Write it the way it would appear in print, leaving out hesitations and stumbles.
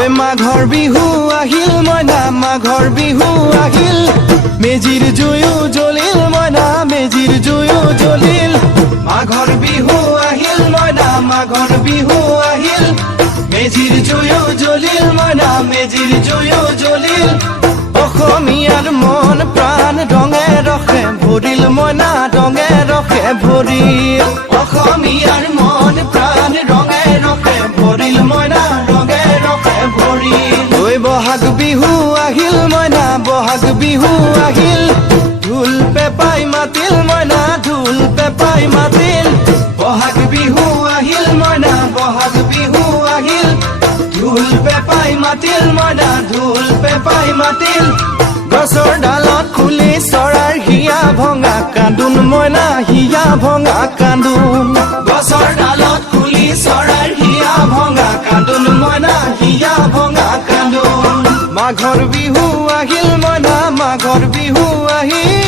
ঐ মাঘৰ বিহু আহিল মইনা মাঘৰ বিহু আহিল মেজিৰ জুয়ো জ্বলিল মইনা মেজিৰ জুয়ো জ্বলিল মাঘৰ বিহু আহিল মইনা মাঘৰ বিহু আহিল মেজিৰ জুয়ো জ্বলিল মইনা মেজিৰ জুয়ো জ্বলিল অসমীয়াৰ মন প্ৰাণ ৰঙে ৰসে ভৰিল মইনা ৰঙে ৰসে ভৰিল অসমীয়াৰ মন প্ৰাণ ৰঙে ৰসে ভৰিল মইনা ৰঙে ৰসে ভৰিল ঐ বহাগ বিহু আহিল মইনা বহাগ বিহু আহিল ঢোল পেপাই মাতিল মইনা ঢোল পেপাই মাতিল বহাগ বিহু আহিল মইনা বহাগ বিহু আহিল ঢোল পেপাই মাতিল মইনা ঢোল পেপাই মাতিল গছৰ ডালত খুলি চৰাৰ হিয়া ভঙা কান্দোন মইনা হিয়া ভঙা কান্দোন গছৰ ডালত খুলি চৰাৰ হিয়া ভঙা কান্দোন মইনা হিয়া ভঙা কান্দোন মাঘৰ বিহু আহিল মইনা মাঘৰ বিহু আহিল